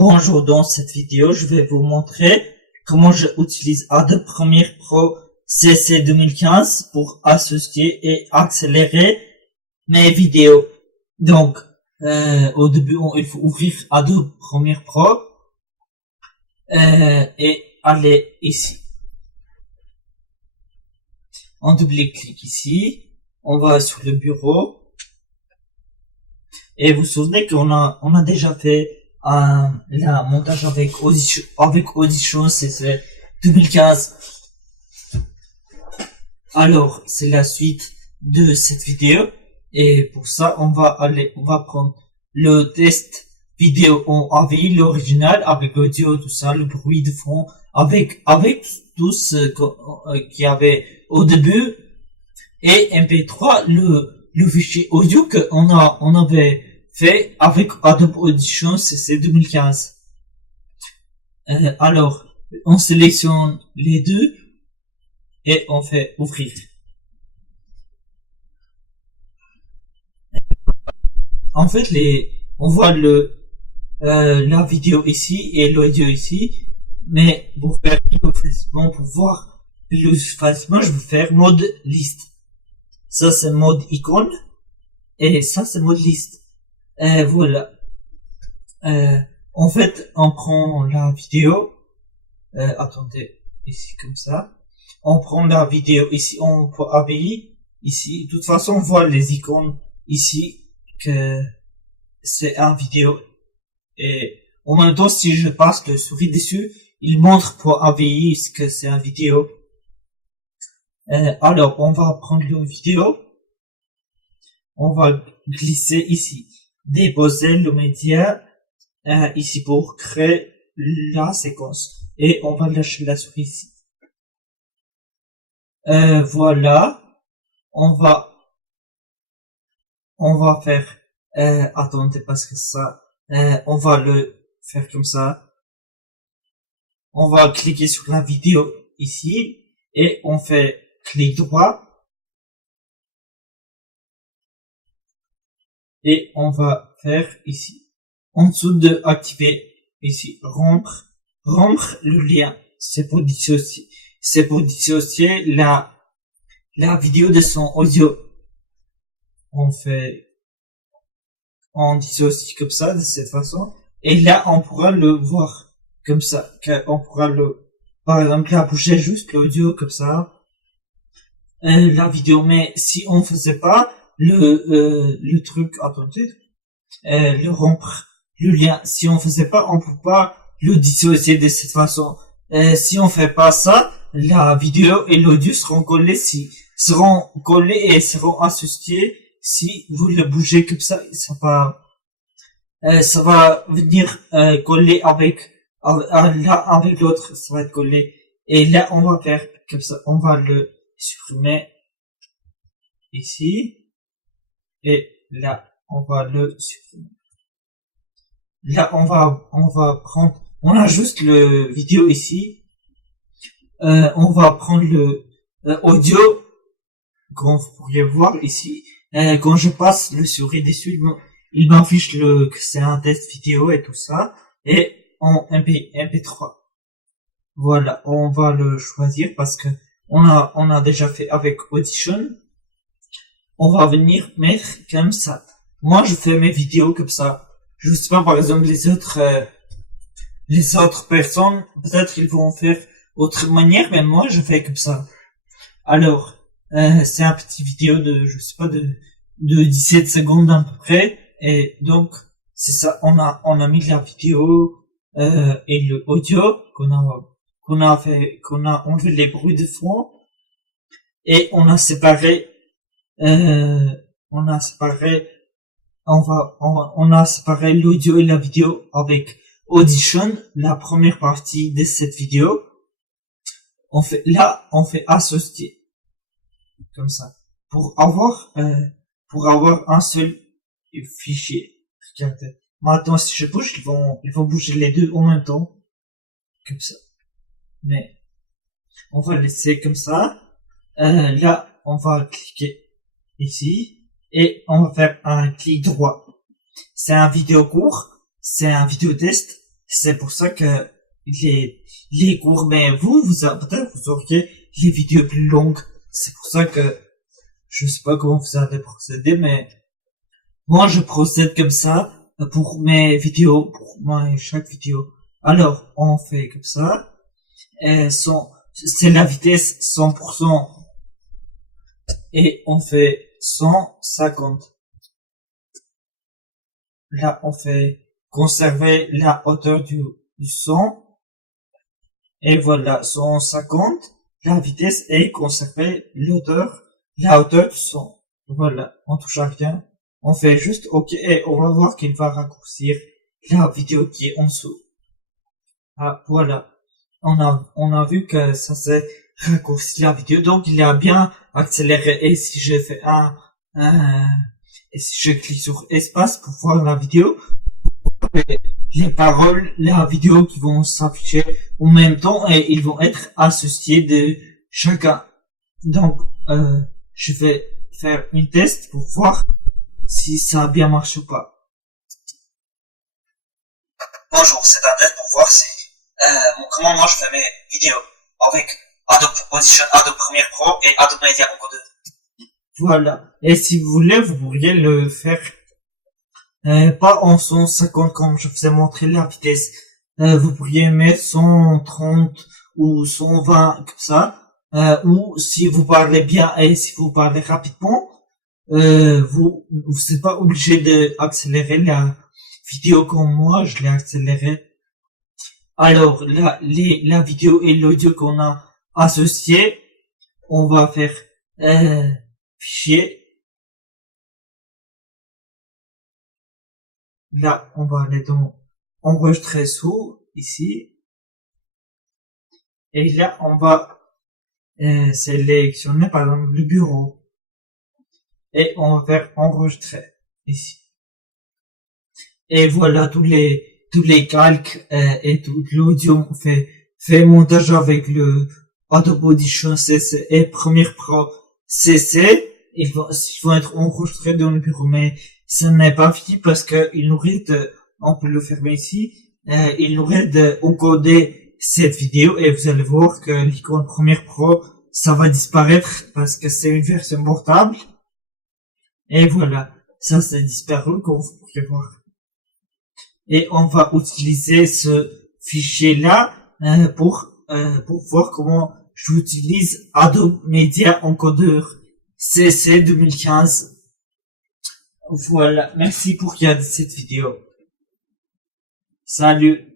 Bonjour, dans cette vidéo, je vais vous montrer comment j'utilise Adobe Premiere Pro CC 2015 pour associer et accélérer mes vidéos. Donc, au début, il faut ouvrir Adobe Premiere Pro et aller ici. On double-clique ici, on va sur le bureau et vous vous souvenez qu'on a déjà fait la montage avec Audition CC 2015. Alors, c'est la suite de cette vidéo. Et pour ça, on va prendre le test vidéo en AVI, l'original, avec l'audio, tout ça, le bruit de fond, avec tout ce qu'il y avait au début, et MP3, le fichier audio on avait fait avec Adobe Audition CC 2015. Alors, on sélectionne les deux et on fait ouvrir. En fait, on voit la vidéo ici et l'audio ici, mais pour faire plus facilement, pour voir plus facilement, je vais faire mode liste. Ça c'est mode icône et ça c'est mode liste. Voilà. En fait, on prend la vidéo. Attendez, ici comme ça. On prend la vidéo ici, on peut AVI ici. De toute façon, on voit les icônes ici que c'est un vidéo. Et en même temps, si je passe le souris dessus, il montre pour AVI ce que c'est un vidéo. Alors, on va prendre le vidéo. On va glisser ici. Déposer le média ici pour créer la séquence. Et on va lâcher la souris ici. Voilà. On va faire attendez parce que ça on va le faire comme ça. On va cliquer sur la vidéo ici et on fait clic droit et on va faire ici en dessous de activer ici rompre le lien. C'est pour dissocier la vidéo de son audio. On dissocie comme ça, de cette façon. Et là, on pourra le voir comme ça. On pourra par exemple, là, bouger juste l'audio comme ça. La vidéo, mais si on faisait pas le truc, attendez, le rompre, le lien, si on faisait pas, on peut pas le dissocier de cette façon. Si on fait pas ça, la vidéo et l'audio seront collés et seront associés. Si vous le bougez comme ça, ça va venir coller avec l'autre, ça va être collé. Et là, on va faire comme ça, on va le supprimer ici et là, on va le supprimer. Là, on va prendre, on a juste le vidéo ici. On va prendre le audio, comme vous pourriez voir ici. Quand je passe le souris dessus, il m'affiche que c'est un test vidéo et tout ça. Et en MP3. Voilà, on va le choisir parce que on a déjà fait avec Audition. On va venir mettre comme ça. Moi, je fais mes vidéos comme ça. Je sais pas, par exemple, les autres personnes, peut-être ils vont faire autre manière, mais moi, je fais comme ça. Alors, c'est un petit vidéo de, je sais pas, de 17 secondes à peu près. Et donc, c'est ça, on a mis la vidéo, et le audio qu'on a enlevé les bruits de fond. Et on a séparé l'audio et la vidéo avec Audition, la première partie de cette vidéo. On fait associer. Comme ça. Pour avoir un seul fichier. Regardez. Maintenant, si je bouge, ils vont bouger les deux en même temps. Comme ça. Mais, on va laisser comme ça. Là, on va cliquer ici. Et on va faire un clic droit. C'est un vidéo court. C'est un vidéo test. C'est pour ça que les cours, mais peut-être vous auriez les vidéos plus longues. C'est pour ça que je sais pas comment vous allez procéder, mais moi je procède comme ça pour mes vidéos, pour chaque vidéo. Alors, on fait comme ça. C'est la vitesse 100% et on fait 150. Là, on fait conserver la hauteur du son. Et voilà, 150. La vitesse est conserver la hauteur du son. Voilà, on touche à rien. On fait juste OK et on va voir qu'il va raccourcir la vidéo qui est en dessous. Ah, voilà. On a vu que ça s'est raccourci la vidéo, donc il a bien accéléré. Et si je fais et si je clique sur espace pour voir la vidéo, les paroles, la vidéo qui vont s'afficher en même temps et ils vont être associés de chacun. Donc, je vais faire une test pour voir si ça a bien marché ou pas. Bonjour, c'est un test pour voir si comment moi je fais mes vidéos avec Adobe Audition, Adobe Premiere Pro et Adobe Media Encoder. Voilà. Et si vous voulez, vous pourriez le faire pas en 150 comme je vous ai montré la vitesse. Vous pourriez mettre 130 ou 120 comme ça. Ou si vous parlez bien et si vous parlez rapidement, vous n'êtes pas obligé d'accélérer la vidéo comme moi, je l'ai accéléré. Alors, la vidéo et l'audio qu'on a associé, on va faire fichier. Là, on va aller dans enregistrer sous, ici. Et là, on va sélectionner par exemple le bureau. Et on va faire enregistrer, ici. Et voilà, tous les calques et tout l'audio fait montage avec le Adobe Audition CC et Premiere Pro CC. Ils vont être enregistrés dans le bureau, mais ça n'est pas fini parce que il nous reste, on peut le fermer ici, il nous reste d'encoder cette vidéo et vous allez voir que l'icône Premiere Pro, ça va disparaître parce que c'est une version portable. Et voilà, ça c'est disparu comme vous pouvez voir. Et on va utiliser ce fichier-là pour voir comment j'utilise Adobe Media Encoder CC 2015. Voilà, merci pour regarder cette vidéo. Salut.